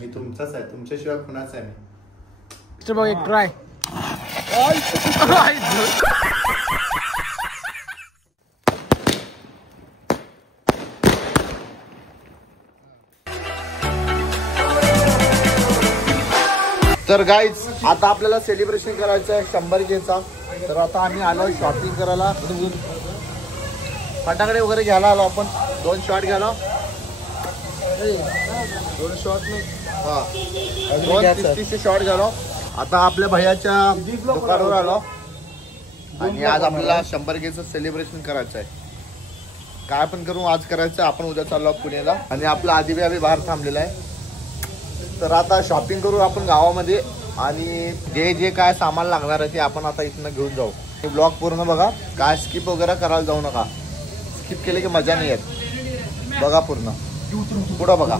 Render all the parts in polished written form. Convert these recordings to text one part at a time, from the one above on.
मी तुमचाच आहे, तुमच्याशिवाय कुणाचा आहे मी. बघ एक ट्राय. तर गाईज आता आपल्याला सेलिब्रेशन करायचं आहे 100Kचा. तर आता आम्ही आलो शॉपिंग करायला, फटाकडे वगैरे घ्यायला आलो आपण. 2 शॉट घ्यायला, 2 शॉट हा 2 शॉट घ्यालो. आता आपल्या भैयाच्या दुकानावर आलो आणि आज आपल्याला 100Kचं सेलिब्रेशन करायचं आहे. काय पण करू आज करायचं. आपण उद्या चाललो पुण्याला आणि आपला आधी बाहेर थांबलेला आहे. तर आता शॉपिंग करू आपण गावामध्ये आणि जे काय सामान लागणार आहे ते आपण आता इथनं घेऊन जाऊ. हे ब्लॉग पूर्ण बघा, काय स्किप वगैरे करायला जाऊ नका. स्किप केले की मजा नाही येत. बघा पूर्ण, पुढं बघा.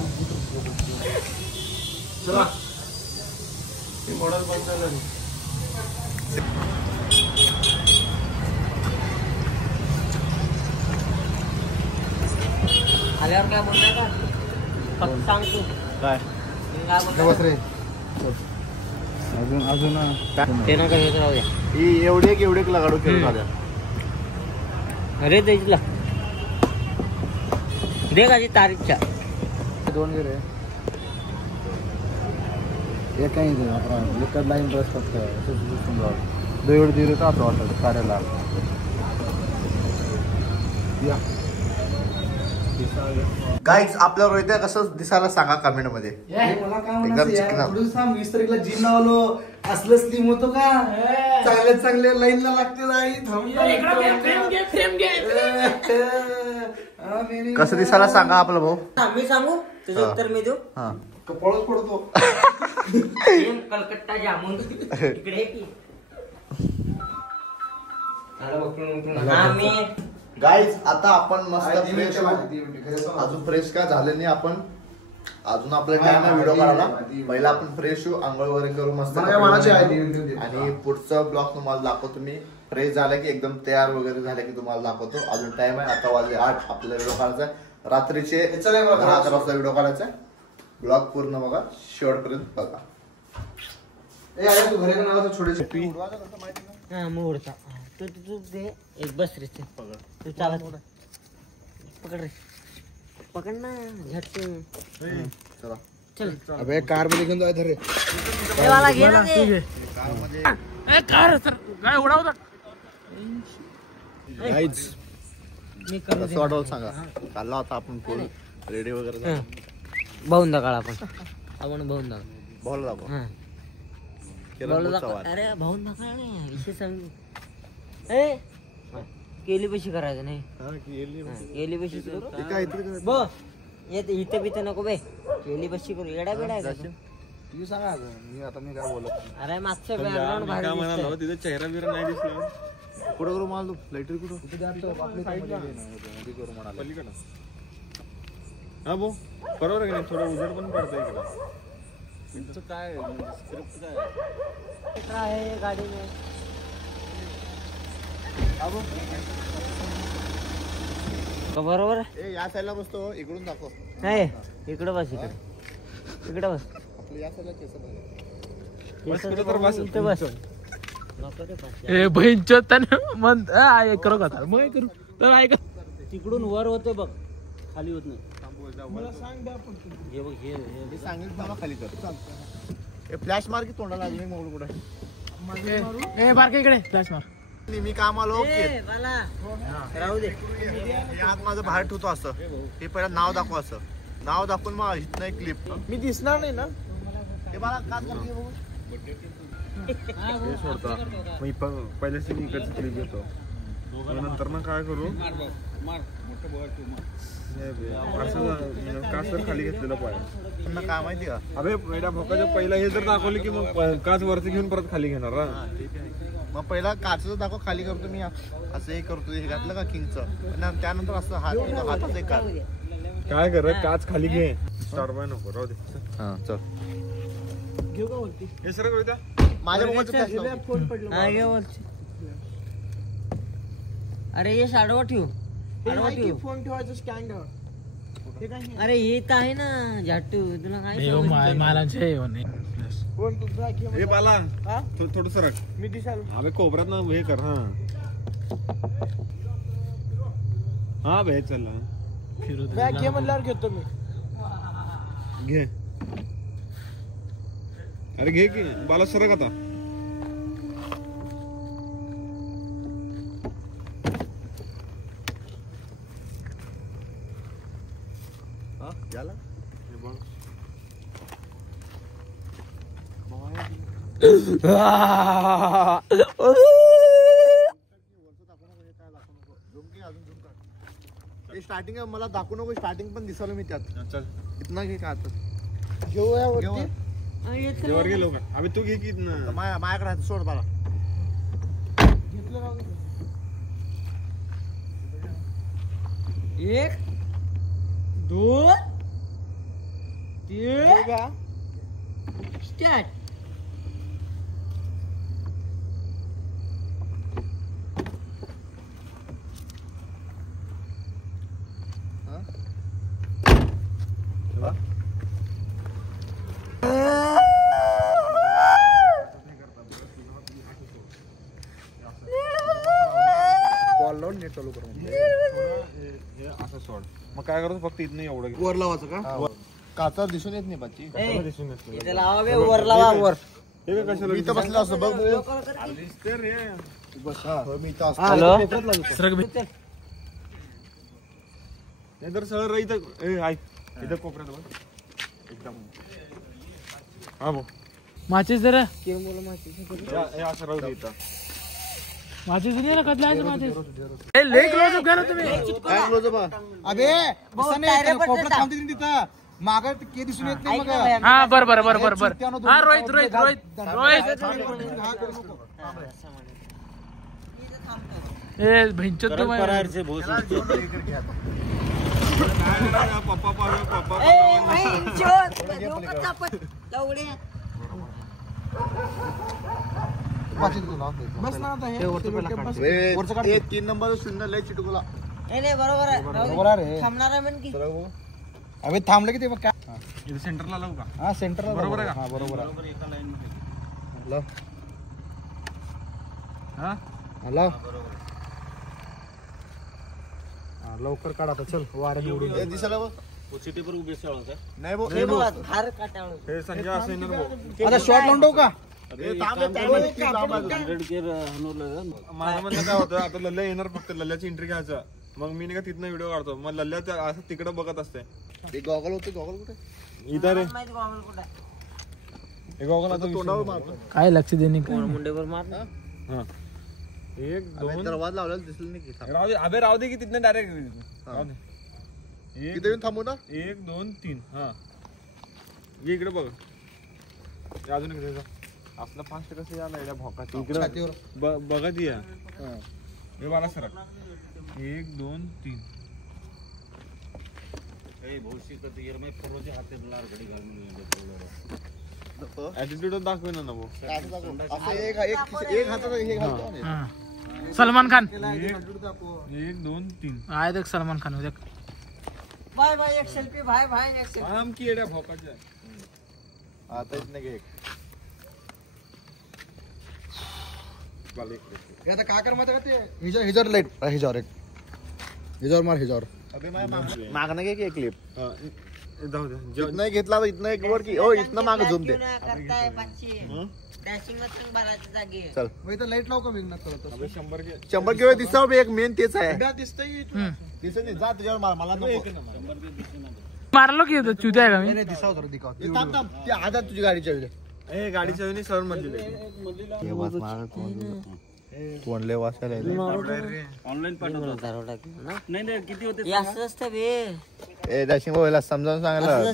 आल्यावर काय बोलणार का फक्त सांग तू काय अजून ते नका घेत राहू द्या. ही एवढे लगाडू खेळून आल्या. अरे त्याला दे का तारीखच्या 2 गे रे. एक लाईन बस फक्त दीड तास वाटत कार्याला. गाईज आपल्या रोहित्या कसं दिसायला सांगा कमेंट मध्ये. मला काय एकदम चिकना. 20 तारीखला जिम लावलो असलं स्लिम होतो का. चांगल्या लाईनला लागते. कसं दिसायला सांगा आपला भाऊ. मी सांगू तुझं उत्तर मी देऊ. हा कपाळच पडतो. कलकत्ता जामून इकडे की मी गाईज आता आपण मस्त फ्रेश अजून फ्रेश काय झालं नाही. आपण अजून आपल्या काय ना व्हिडिओ काढायला. पहिला आपण फ्रेश होऊ, आंघोळ वगैरे करू मस्त आणि पुढचा ब्लॉग तुम्हाला दाखवतो. मी फ्रेश झालं की एकदम तयार वगैरे झालं की तुम्हाला दाखवतो. अजून टाइम आहे, आता वाजले 8. आपल्याला व्हिडिओ काढायचा आहे रात्रीचे 11 वाजता व्हिडिओ काढायचा आहे. ब्लॉग पूर्ण बघा, शेवटपर्यंत बघा. हा मोडता तू दे एक बस रे. तू चालत पकड रे, पकड ना झटके. चल अबे कार मध्ये घेऊन जायचं रे. मला घे ना ते कार काय उडावतात. गाईज मी करू कसं वाटलं सांगा. चालला होता आपण फुल रेडी वगैरे झालो. भाऊन दाखळ आपण भाऊन दाखळ बोल दाखव. अरे भाऊन दाखळ नाही विषय सांग. ए केली पैशी करायचं नाही. केली पैशी इथं बिथं नको बे. केली पैशी करू. येडा बेडा तू सांगा मी आता मी काय बोलत. अरे मागचं बॅकग्राऊंड भारी तिथे चेहरा बिरा नाही दिसला. कुठं करू मला लाईटर कुठं हा भाऊ बरोबर आहे. थोडं उजेड पण पडतं इकडं. तुमचं काय स्क्रिप्ट काय आहे गाडीने. बरोबर या साईडला बसतो. इकडून दाखव. नाही इकडं बस. इकडं बस. आपलं या साईडला केस बस. बहीणच्या करू का मग करू तर ऐक. तिकडून वर होते बघ, खाली होत नाही. सांगितलं खाली कर. फ्लॅश मार की तोंडाला. मी मोबाईल कुठे बार का इकडे फ्लॅश मार. मी काम आलो. राहू दे. आत माझं बाहेर ठेवतो असं. हे पहिला नाव दाखव. असं नाव दाखवून मग इथं एक क्लिप. मी दिसणार नाही ना. हे मला का करते मी पहिल्या इकडचं क्लिप घेतो. नंतर ना काय करू काच तर खाली घेतलेलं पाहिजे. काय माहिती का. अबे पहिल्या भोकाच्या पहिला हे जर दाखवले की मग काच वरती घेऊन परत खाली घेणार. मग पहिला काचचं दाखव खाली करतो मी. असं हे करतो. हे घातलं का किंगचं. त्यानंतर असं हाताचं एक काढ. काय कर काच खाली घे. स्टार्ट बाय नको राहू दे. हा चल घेऊ का वरती. हे सर करू द्या. माझ्या मोबाईलचं फोन पडलो. अरे हे आडवा ठेव. फोन ठेवायचं स्टँड. अरे येत आहे ना झाटू तुला काय हे बाला थोडं सरक मी दिसाल अबे कोपऱ्यात ना हे कर. हा भे चल बॅग घे म्हणल्यावर घेतो मी. घे. अरे घे की बाला सरक आता. याला स्टार्टिंग मला दाखवू नको. स्टार्टिंग पण दिसलो मी त्यात. चल इतना घे का आता घेऊया वरती. वर गेलो का अबे तू घे की इथनं. माझ्याकडे हात सोड मला. घेतलं राहू दे. 1 2 3 बघा. स्टार्ट. बॉल लावून नेट चालू करून हे असं सोड. मग काय करतो फक्त इथनं एवढं घे. वर लावायचं का? काचा दिसून येत नाही बाची. दिसून येत नाही. इथे लावा बे वर लावा वर. हे काय कशाला मी इथं बसला असतो बघ. दिसते रे. बस हा मी इथं असतो. हॅलो नाही तर सरळ रे इथं. ऐक इथं कोपऱ्यात बघ एकदम. हा भाऊ माचीस जरा हे असं राहू दे इथं. माचीस नाही रखत नाही माचीस लय क्लोज करा तुम्ही. काय क्लोज बा. अबे बसा नाही कोपऱ्यात थांबते तिथं. मागं के दिसून येत नाही मग. हा बर बर बर बर बर हा रोहित रोहित रोहित रोहित ए भिंचत तू पप्पा पावे पप्पा बस ना आता हे. हे 3 नंबर सिग्नल आहे चिटकुला. बरोबर आहे. बरोबर आहे रे. थांबणार आहे म्हण की. अबे थांबलं की ते बघ काय. इथं सेंटरला लावू का? हा सेंटरला बरोबर आहे का? हा बरोबर आहे. लाव. हा लाव. हा, लवकर काढ आता चल. वाऱ्यात उडून हे दिसायला बघ. नाही भाऊ. हे बघ, फार काटाळू. हे संजय असं येणार भाऊ. आता शॉट लावून ठेवू का? हे थांब हे थांब. हे लांब आहे. माझं म्हणणं काय होतं आता लल्ल्या येणार फक्त लल्ल्याची एंट्री घ्यायचं. मग मी नाही का तिथनं व्हिडिओ काढतो. मग लल्ल्या असं तिकडे बघत असते. हे गॉगल होते. गॉगल कुठे? इथं रे माहिती गॉगल कुठं आहे? हे गॉगल आता तोंडावर मारतो. काय लक्ष देणे काय मुंडेवर मार ना. हा 1 2 दरवाजा लावलेला दिसलं नाही की. थांब. राहू दे अबे राहू दे की तिथनं डायरेक्ट इथे येऊन थांबू ना. 1 2 3 हा ये इकडे बघ. हे अजून इकडे जा. असलं फास्ट कसं यायला या भोकाची इकडे बघत या. हे बाला सर 1 2 3 ऍटिट्यूड दाखवे ना भाऊ. असं एक हातात हे घालतो ना. हा. सलमान खान 1 2 3 आहे देख सलमान खान देख. भाई भाई एक सेल्फी भाई भाई एक सेल्फी. काम की येड्या भोकाच्या. आता इथनं घे एक. हे आता काय कर माहिती का ते हिजर लाईट हिजर एक हिजर मार हिजर. अबे मागणं घे की एक क्लिप. हा, जाऊ दे इथनं घेतला इथनं एक वर की. हो इथनं माग झूम दे. करताय पाचशे डॅशिंग मध्ये बाराच्या जागी. चल. मग इथं लाईट लाव का विघ्नात करत. अबे 100 घे. 100 किलो दिसाव एक मेन तेच आहे. दिसतंय दिसत नाही. जा तुझ्यावर मार. मला नको. मारलो की चुत्या आहे का मी. दिसाव तर दिखाव. हे थांब थांब. ते आधार तुझी गाडीच्या वेळी. ए गाडीच्या वेळी सर मधली तोंडले वाचायला ऑनलाईन हे असं असतं बे. ए दशिंग भाऊला समजावून सांगायला.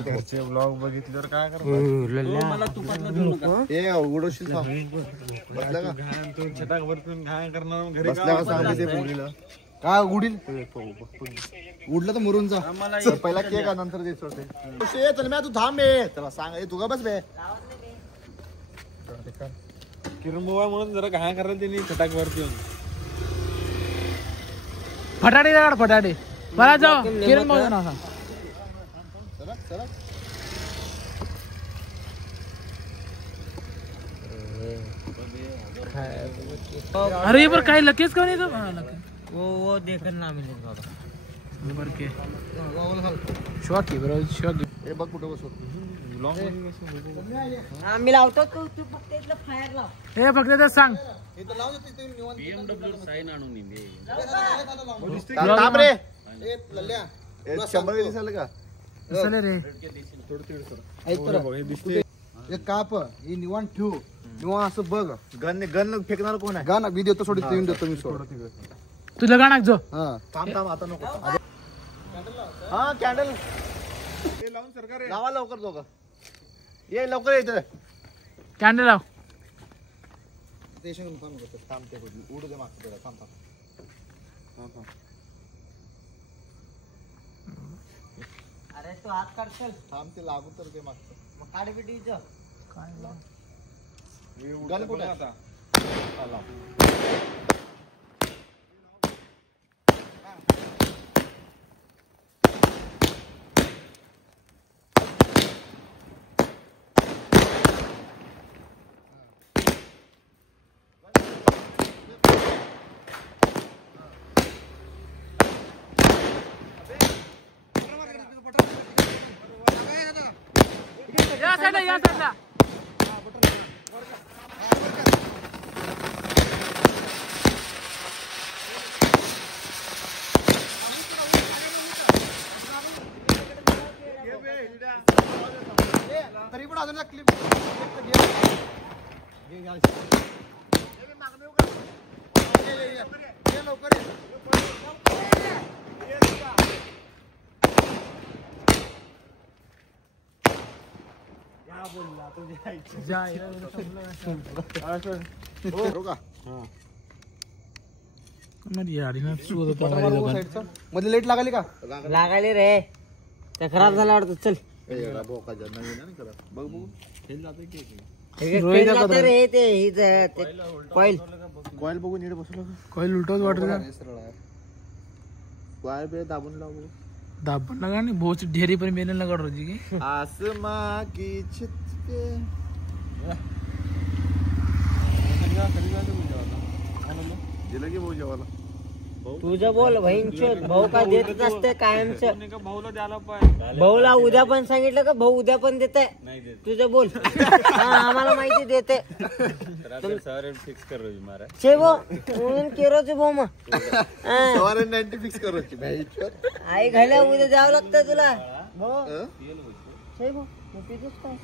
घरचे ब्लॉग बघितल्यावर काय करतो. ए उघडशील थांब. बसला का? तू छटाक वरतून घाण करणार घरी बसला का सांग ते पोरीला. काय उडील उडलं तर मरून जा. चल, पहिला केक का नंतर ते सोडते. चल मी तू थांब बे. त्याला सांग. ए तू का बस बे. किरण बुवा म्हणून जरा घाण करायला त्यांनी छटाक वरती येऊन. फटाडे काढ फटाडे. मला जाओ किरण मग ना अरे ये पर काही लकेज का नाही तो वो देखकर ना मिळेल बर के शॉक आहे बरोबर शॉक हे बघ कुठं बसव. आम्ही लावतो तू तू फक्त इथलं फायर लाव. हे फक्त ते सांग थांब रे. 100 दिसायला का चले रे एक काप हे निवांत ठेव निवांत असं बघ. गन गन फेकणार कोण आहे? गाणं मी देतो सोडून देऊन देतो मी सोड. तुला गाणं जो हा थांब थांब आता नको. हा कॅन्डल लावून सरकार लावा लवकर दोघं. ये लवकर येत कॅन्डल लाव. थांब ते उडू दे मागचं थांब थांब. अरे तू हात काढ चल. थांब ते लागू तर ते मागचं. मग काढ बिटीचं. गन कुठे आता? या साईडला या साईडला तरी पण अजून क्लिप लवकर मध्ये लेट लागली का? लागायले रे ते खराब झाला वाटतं. चल बघ बघ रे ते कॉईल कॉईल बघू नीट बसलो. कॉईल उलटवत वाटत कॉईल बे दाबून लाव. दाबण लगा नहीं बहुत ढेरी पर मेहनत लगा रोजी की आसमां की छत पे दिलं की भाऊ जेवायला. तुझं बोल बहीण भाऊ का देत नसते कायमच. भाऊला द्यायला पाहिजे. भाऊला उद्या पण सांगितलं का भाऊ उद्या पण देते. तुझं बोल. हा आम्हाला माहिती देते. फिक्स कर रोजी मारा छे भो म्हणून केरोचे भाऊ मग 90 फिक्स करायची भाई. आई घायला उद्या जावं लागतं तुला. छे भो मग पितोस काय?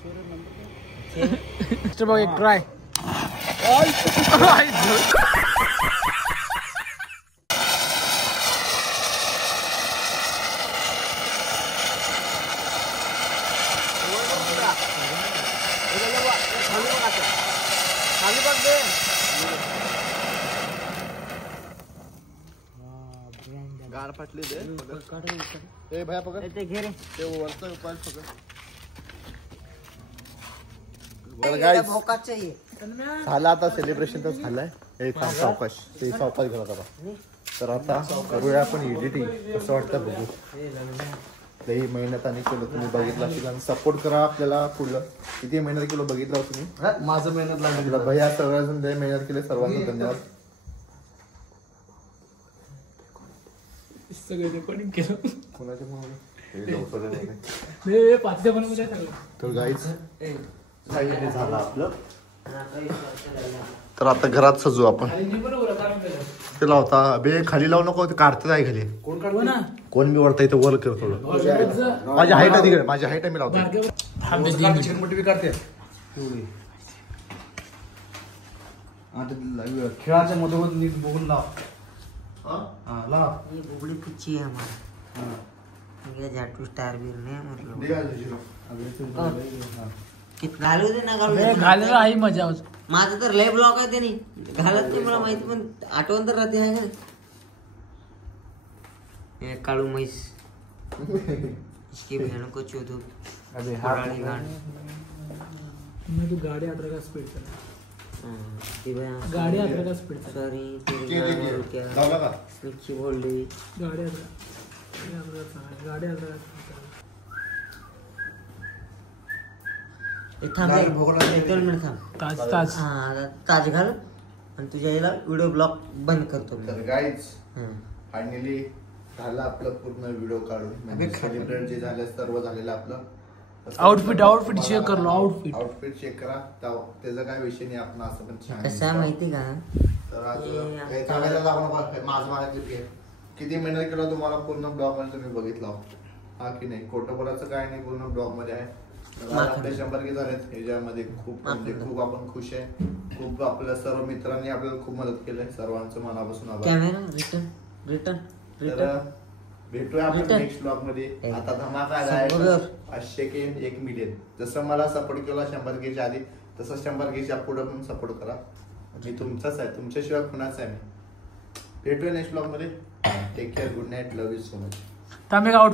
बघ एक ट्राय गार फाटली दे. ए भया पकड ते घे रे. ते वरचा उपाय पकड. भोकाचं हे. झालं आता सेलिब्रेशन तर झालंय. हे सावकाश ते सावकाश घरात आता. तर आता करूया आपण एडिटिंग. कसं वाटतं बघू. लई मेहनताने केलं तुम्ही बघितलं असेल आणि सपोर्ट करा आपल्याला. पुढलं किती मेहनत केलं बघितलं तुम्ही. माझं मेहनत लागली भैया सगळ्याजण लई मेहनत केले. सर्वांना धन्यवाद. सगळे रेकॉर्डिंग केलं कोणाच्या मुळे तर गाईच हे झालं आपलं. तर आता घरात सजू आपण. ते लावता बे खाली लावू नको. ते काढतात आहे खाली. कोण मी वरता इथं वर कर थोडं. माझी हाईट आहे तिकडे. माझी हाईट आहे मी लावतो. चिकनपट्टी काढते खेळाच्या मधोमध नीट बघून लाव. ये बुबड़ी पुच्छी है हमारा. ये जाटू स्टार भी ने मतलब कितना घालू दे ना घालायला आहे मजा. माझं तर लय ब्लॉक आहे त्यानी घालत नाही मला माहिती पण आठवण तर राहते आहे. ये काळू म्हैस इसकी बहन को चोदू पुरानी गांड. मैं तो गाड़ी आतर का स्पीड कर. गाड़ी आतर का स्पीड. सॉरी तेरी क्या मिर्ची बोल रही. गाड़ी आतर गाडी ताज ताज घाल आणि तुझ्या याला व्हिडिओ ब्लॉग बंद करतो मी. तर गाईज फायनली झालं आपलं पूर्ण व्हिडिओ काढून सेलिब्रेट जे झालं सर्व झालेलं आपलं. आउटफिट चेक करलो. आउटफिट चेक करा त्याचा काय विषय नाही. आपण असं पण छान कसं आहे माहिती का, तर आज माझं माझ्या किती मेहनत केला तुम्हाला पूर्ण ब्लॉग मध्ये तुम्ही बघितला हा की नाही. खोटं बोलायचं काय नाही, पूर्ण ब्लॉग मध्ये आहे. आपले 100 के झालेत ह्याच्यामध्ये. खूप म्हणजे खूप आपण खुश आहे. खूप आपल्या सर्व मित्रांनी आपल्याला खूप मदत केली. सर्वांचं मनापासून आभार. कॅमेरा रिटर्न तर भेटूया आपण नेक्स्ट ब्लॉग मध्ये. आता धमाका आहे 500 के 1 मिलियन. जसं मला सपोर्ट केला 100 के च्या आधी, तसं 100 के च्या पुढे पण सपोर्ट करा. मी तुमचाच आहे, तुमच्याशिवाय कुणाच आहे मी. भेटूया नेक्स्ट ब्लॉग मध्ये. Take care, good night, love you so much. Out